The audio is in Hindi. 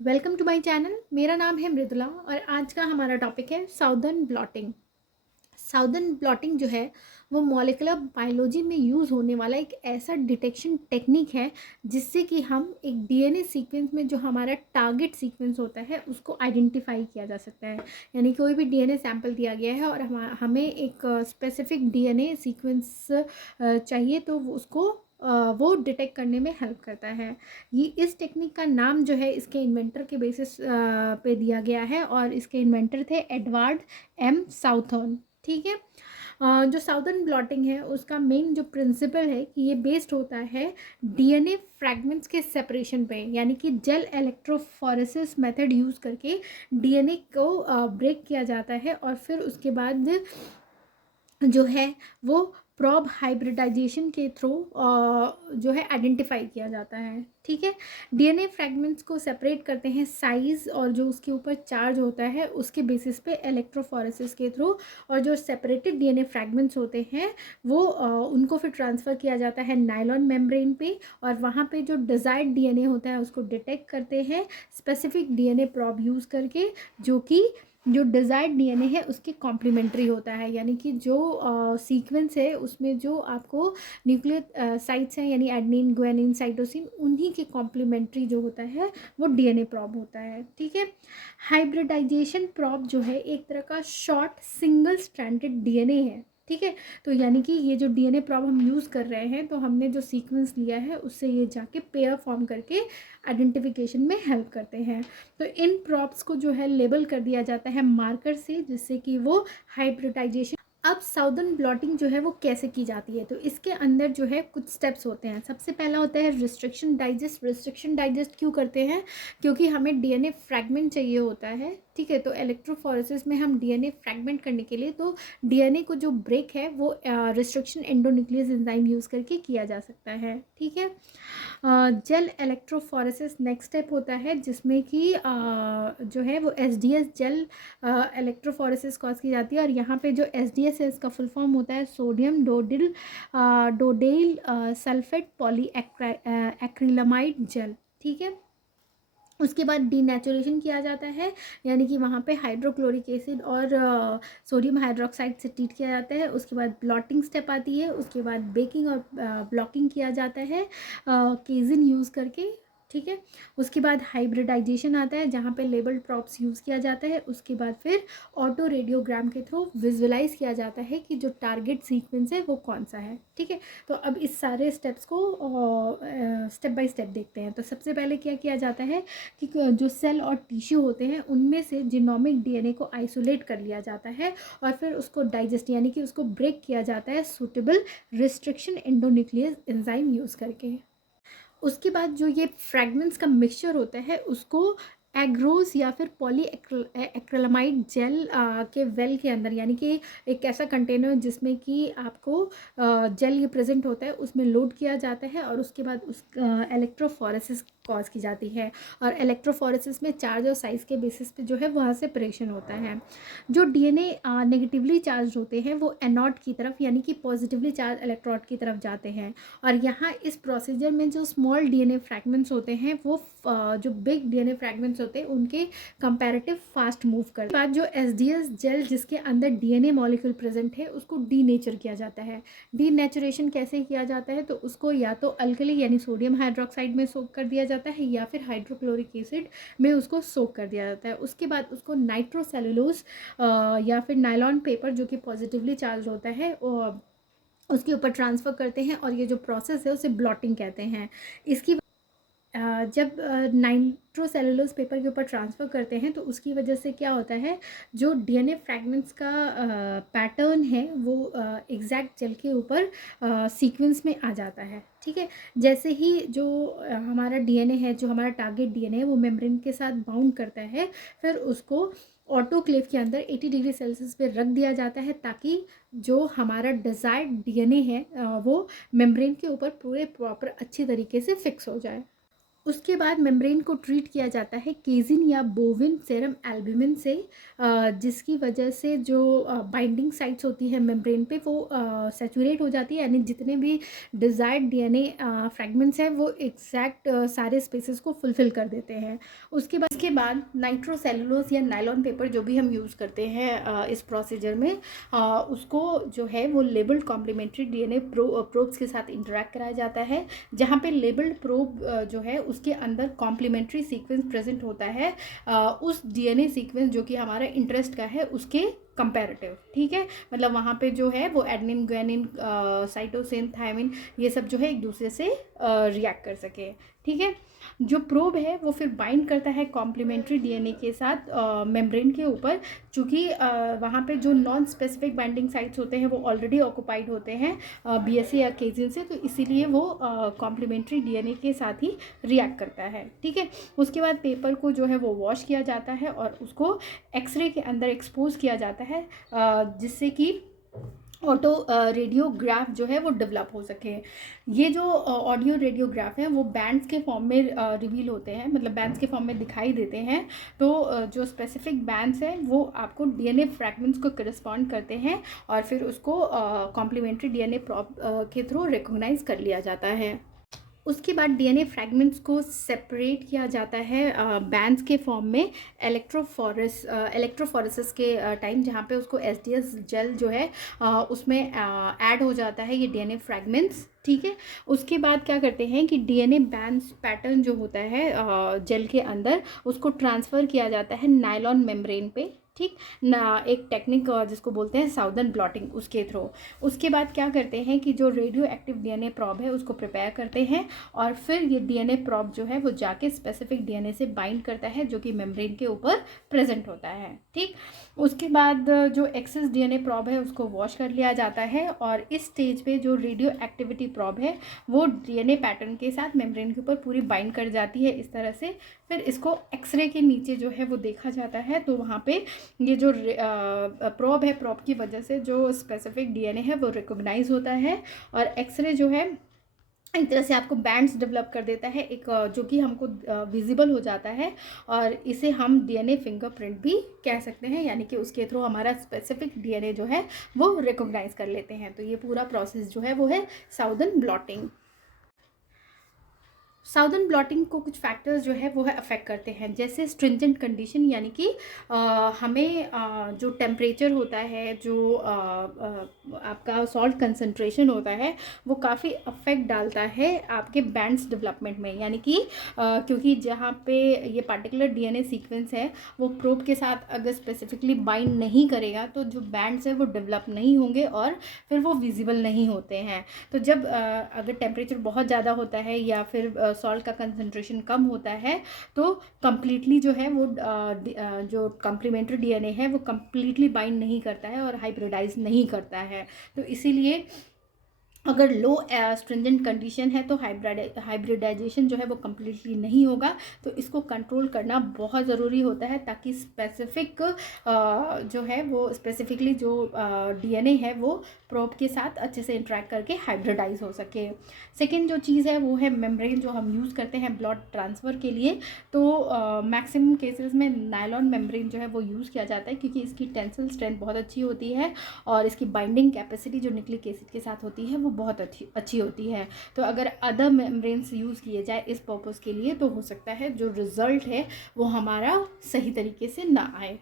Welcome to my channel. मेरा नाम है मृदुला और आज का हमारा टॉपिक है साउदर्न ब्लॉटिंग। साउदर्न ब्लॉटिंग जो है वो मॉलिक्यूलर बायोलॉजी में यूज़ होने वाला एक ऐसा डिटेक्शन टेक्निक है जिससे कि हम एक डीएनए सीक्वेंस में जो हमारा टारगेट सीक्वेंस होता है उसको आइडेंटिफाई किया जा सकता है। यानी कोई भी डीएनए सैंपल दिया गया है और हमें एक स्पेसिफिक डीएनए सीक्वेंस चाहिए तो वो डिटेक्ट करने में हेल्प करता है। ये इस टेक्निक का नाम जो है इसके इन्वेंटर के बेसिस पे दिया गया है और इसके इन्वेंटर थे एडवर्ड एम साउथर्न। ठीक है। जो साउदर्न ब्लॉटिंग है उसका मेन जो प्रिंसिपल है कि ये बेस्ड होता है डीएनए फ्रैगमेंट्स के सेपरेशन पे, यानी कि जेल इलेक्ट्रोफोरेसिस मेथड यूज़ करके डीएनए को ब्रेक किया जाता है और फिर उसके बाद जो है वो प्रॉब हाइब्रिडाइजेशन के थ्रू जो है आइडेंटिफाई किया जाता है। ठीक है। डीएनए फ्रैगमेंट्स को सेपरेट करते हैं साइज और जो उसके ऊपर चार्ज होता है उसके बेसिस पे इलेक्ट्रोफोरेसिस के थ्रू, और जो सेपरेटेड डीएनए फ्रैगमेंट्स होते हैं वो उनको फिर ट्रांसफ़र किया जाता है नायलॉन मेम्ब्रेन पे और वहाँ पे जो डिज़ायर्ड डीएनए होता है उसको डिटेक्ट करते हैं स्पेसिफिक डीएनए प्रॉब यूज़ करके, जो डिज़ायर्ड डीएनए है उसके कॉम्प्लीमेंट्री होता है। यानी कि जो सीक्वेंस है उसमें जो आपको न्यूक्लियर साइट्स हैं यानी एडनिन ग्वानिन साइटोसिन उन्हीं के कॉम्प्लीमेंट्री जो होता है वो डीएनए प्रॉब होता है। ठीक है। हाइब्रिडाइजेशन प्रॉब जो है एक तरह का शॉर्ट सिंगल स्ट्रैंडेड डीएनए है। ठीक है। तो यानी कि ये जो डीएनए प्रॉब हम यूज़ कर रहे हैं तो हमने जो सीक्वेंस लिया है उससे ये जाके पेयर फॉर्म करके आइडेंटिफिकेशन में हेल्प करते हैं। तो इन प्रॉप्स को जो है लेबल कर दिया जाता है मार्कर से जिससे कि वो हाइब्रिडाइजेशन। अब साउदर्न ब्लॉटिंग जो है वो कैसे की जाती है, तो इसके अंदर जो है कुछ स्टेप्स होते हैं। सबसे पहला होता है रिस्ट्रिक्शन डाइजेस्ट। रिस्ट्रिक्शन डाइजेस्ट क्यों करते हैं? क्योंकि हमें डीएनए फ्रैगमेंट चाहिए होता है। ठीक है। तो इलेक्ट्रोफोरेसिस में हम डीएनए फ्रैगमेंट करने के लिए तो डीएनए को जो ब्रेक है वो रिस्ट्रिक्शन एंडोन्यूक्लियस एंजाइम यूज़ करके किया जा सकता है। ठीक है। जेल इलेक्ट्रोफोरेसिस नेक्स्ट स्टेप होता है जिसमें कि जो है वो एसडीएस जेल इलेक्ट्रोफोरेसिस कॉज की जाती है। और यहाँ पे जो एसडीएस है इसका फुल फॉर्म होता है sodium dodecyl sulphate polyacrylamide gel. ठीक है। उसके बाद डीनेचुरेशन किया जाता है, यानी कि वहाँ पे हाइड्रोक्लोरिक एसिड और सोडियम हाइड्रोक्साइड से ट्रीट किया जाता है। उसके बाद ब्लॉटिंग स्टेप आती है। उसके बाद बेकिंग और ब्लॉकिंग किया जाता है केजिन यूज़ करके। ठीक है। उसके बाद हाइब्रिडाइजेशन आता है जहाँ पे लेबल्ड प्रॉप्स यूज़ किया जाता है। उसके बाद फिर ऑटो रेडियोग्राम के थ्रू विजुअलाइज किया जाता है कि जो टारगेट सीक्वेंस है वो कौन सा है। ठीक है। तो अब इस सारे स्टेप्स को स्टेप बाय स्टेप देखते हैं। तो सबसे पहले क्या किया जाता है कि जो सेल और टिश्यू होते हैं उनमें से जीनोमिक डीएनए को आइसोलेट कर लिया जाता है और फिर उसको डाइजेस्ट यानी कि उसको ब्रेक किया जाता है suitable restriction endonuclease enzyme use करके। उसके बाद जो ये फ्रैगमेंट्स का मिक्सचर होता है उसको एग्रोस या फिर पॉली एक्रिलामाइड जेल के वेल के अंदर, यानी कि एक ऐसा कंटेनर जिसमें कि आपको जेल ये प्रेजेंट होता है उसमें लोड किया जाता है और उसके बाद उस इलेक्ट्रोफोरेसिस कॉज की जाती है। और इलेक्ट्रोफोरेसिस में चार्ज और साइज़ के बेसिस पे जो है वहाँ से सेपरेशन होता है। जो डीएनए नेगेटिवली चार्ज होते हैं वो एनोड की तरफ यानी कि पॉजिटिवली चार्ज इलेक्ट्रोड की तरफ जाते हैं। और यहाँ इस प्रोसीजर में जो स्मॉल डीएनए फ्रैगमेंट्स होते हैं वो जो बिग डीएनए फ्रैगमेंट्स होते हैं उनके कंपैरेटिव फास्ट मूव करते हैं। बाद जो एसडीएस जेल जिसके अंदर डीएनए मॉलिक्यूल प्रेजेंट है उसको डीनेचर किया जाता है। डीनेचुरेशन कैसे किया जाता है? तो उसको या तो अल्कली यानी सोडियम हाइड्रोक्साइड में सोक कर दिया जाता है या फिर हाइड्रोक्लोरिक एसिड में उसको सोक कर दिया जाता है। उसके बाद उसको नाइट्रोसेलुलोज या फिर नायलॉन पेपर जो कि पॉजिटिवली चार्ज होता है उसके ऊपर ट्रांसफ़र करते हैं और ये जो प्रोसेस है उसे ब्लॉटिंग कहते हैं। इसकी जब नाइट्रोसेलुलोज पेपर के ऊपर ट्रांसफ़र करते हैं तो उसकी वजह से क्या होता है, जो डीएनए फ्रैगमेंट्स का पैटर्न है वो एग्जैक्ट जेल के ऊपर सीक्वेंस में आ जाता है। ठीक है। जैसे ही जो हमारा डीएनए है, जो हमारा टारगेट डीएनए है वो मेम्ब्रेन के साथ बाउंड करता है, फिर उसको ऑटोक्लेव के अंदर 80 डिग्री सेल्सियस पे रख दिया जाता है ताकि जो हमारा डिज़ायर्ड डीएनए है वो मेम्ब्रेन के ऊपर पूरे प्रॉपर अच्छी तरीके से फिक्स हो जाए। उसके बाद मेम्ब्रेन को ट्रीट किया जाता है केजिन या बोविन सेरम एल्ब्यूमिन से, जिसकी वजह से जो बाइंडिंग साइट्स होती है मेम्ब्रेन पे वो सैचुरेट हो जाती है, यानी जितने भी डिज़ायर्ड डीएनए फ्रैगमेंट्स हैं वो एग्जैक्ट सारे स्पेसेस को फुलफ़िल कर देते हैं। उसके बाद उसके बाद नाइट्रोसेलुलोज या नायलॉन पेपर जो भी हम यूज़ करते हैं इस प्रोसीजर में, उसको जो है वो लेबल्ड कॉम्प्लीमेंट्री डीएनए प्रोब्स के साथ इंटरेक्ट कराया जाता है, जहाँ पे लेबल्ड प्रोब जो है उसके अंदर कॉम्प्लीमेंट्री सीक्वेंस प्रेजेंट होता है उस डीएनए सीक्वेंस जो कि हमारा इंटरेस्ट का है उसके कंपैरेटिव। ठीक है, मतलब वहाँ पे जो है वो एडेनिन, गुआनिन, साइटोसिन, थायमिन, ये सब जो है एक दूसरे से रिएक्ट कर सके। ठीक है, जो प्रोब है वो फिर बाइंड करता है कॉम्प्लीमेंट्री डीएनए के साथ मेम्ब्रेन के ऊपर, चूँकि वहाँ पे जो नॉन स्पेसिफिक बाइंडिंग साइट्स होते हैं वो ऑलरेडी ऑक्यूपाइड होते हैं बीएसए या केजिन से, तो इसीलिए वो कॉम्प्लीमेंट्री डीएनए के साथ ही रिएक्ट करता है। ठीक है, उसके बाद पेपर को जो है वो वॉश किया जाता है और उसको एक्सरे के अंदर एक्सपोज किया जाता है जिससे कि ऑटो रेडियोग्राफ जो है वो डेवलप हो सके। ये जो ऑडियो रेडियोग्राफ है वो बैंड्स के फॉर्म में रिवील होते हैं, मतलब बैंड्स के फॉर्म में दिखाई देते हैं। तो जो स्पेसिफिक बैंड्स हैं वो आपको डीएनए फ्रैगमेंट्स को करस्पॉन्ड करते हैं और फिर उसको कॉम्प्लीमेंट्री डीएनए प्रॉप के थ्रू रिकॉग्नाइज कर लिया जाता है। उसके बाद डीएनए फ्रैगमेंट्स को सेपरेट किया जाता है बैंड्स के फॉर्म में इलेक्ट्रोफोरेसिस के टाइम, जहाँ पे उसको एसडीएस जेल जो है उसमें ऐड हो जाता है ये डीएनए फ्रैगमेंट्स। ठीक है, उसके बाद क्या करते हैं कि डीएनए बैंड्स पैटर्न जो होता है जेल के अंदर उसको ट्रांसफ़र किया जाता है नायलॉन मेम्ब्रेन पे। ठीक ना, एक टेक्निक जिसको बोलते हैं साउदर्न ब्लॉटिंग, उसके थ्रू। उसके बाद क्या करते हैं कि जो रेडियो एक्टिव डीएनए प्रॉब है उसको प्रिपेयर करते हैं और फिर ये डीएनए प्रॉब जो है वो जाके स्पेसिफिक डीएनए से बाइंड करता है जो कि मेम्ब्रेन के ऊपर प्रेजेंट होता है। ठीक, उसके बाद जो एक्सेस डीएनए प्रॉब है उसको वॉश कर लिया जाता है और इस स्टेज पे जो रेडियो एक्टिविटी प्रॉब है वो डीएनए पैटर्न के साथ मेम्ब्रेन के ऊपर पूरी बाइंड कर जाती है इस तरह से। फिर इसको एक्सरे के नीचे जो है वो देखा जाता है, तो वहाँ पे ये जो प्रॉब है, प्रॉब की वजह से जो स्पेसिफिक डीएनए है वो रिकॉग्नाइज होता है और एक्सरे जो है एक तरह से आपको बैंड्स डेवलप कर देता है, एक जो कि हमको विजिबल हो जाता है और इसे हम डीएनए फिंगरप्रिंट भी कह सकते हैं, यानी कि उसके थ्रू हमारा स्पेसिफिक डीएनए जो है वो रिकॉग्नाइज कर लेते हैं। तो ये पूरा प्रोसेस जो है वो है साउदर्न ब्लॉटिंग। साउदर्न ब्लॉटिंग को कुछ फैक्टर्स जो है वो है अफेक्ट करते हैं, जैसे स्ट्रिंजेंट कंडीशन, यानी कि हमें जो टेम्परेचर होता है, जो आपका सॉल्ट कंसंट्रेशन होता है वो काफ़ी अफेक्ट डालता है आपके बैंड्स डेवलपमेंट में। यानी कि क्योंकि जहाँ पे ये पार्टिकुलर डीएनए सीक्वेंस है वो प्रोब के साथ अगर स्पेसिफिकली बाइंड नहीं करेगा तो जो बैंड्स है वो डेवलप नहीं होंगे और फिर वो विजिबल नहीं होते हैं। तो जब अगर टेम्परेचर बहुत ज़्यादा होता है या फिर सॉल्ट का कंसंट्रेशन कम होता है तो कम्प्लीटली जो है वो जो कम्प्लीमेंट्री डीएनए है वो कम्प्लीटली बाइंड नहीं करता है और हाइब्रिडाइज नहीं करता है। तो इसीलिए अगर लो स्ट्रिंजेंट कंडीशन है तो हाइब्रिडाइजेशन जो है वो कम्प्लीटली नहीं होगा। तो इसको कंट्रोल करना बहुत ज़रूरी होता है ताकि स्पेसिफिक जो है वो स्पेसिफिकली जो डीएनए है वो प्रोब के साथ अच्छे से इंटरेक्ट करके हाइब्रिडाइज हो सके। सेकेंड जो चीज़ है वो है मेम्ब्रेन, जो हम यूज़ करते हैं ब्लड ट्रांसफ़र के लिए। तो मैक्सिमम केसेस में नायलॉन मेम्ब्रेन जो है वो यूज़ किया जाता है क्योंकि इसकी टेंसिल स्ट्रेंथ बहुत अच्छी होती है और इसकी बाइंडिंग कैपेसिटी जो न्यूक्लिक एसिड के साथ होती है वो बहुत अच्छी होती है। तो अगर अदर मेम्ब्रेन्स यूज़ किए जाए इस पर्पज़ के लिए तो हो सकता है जो रिज़ल्ट है वो हमारा सही तरीके से ना आए।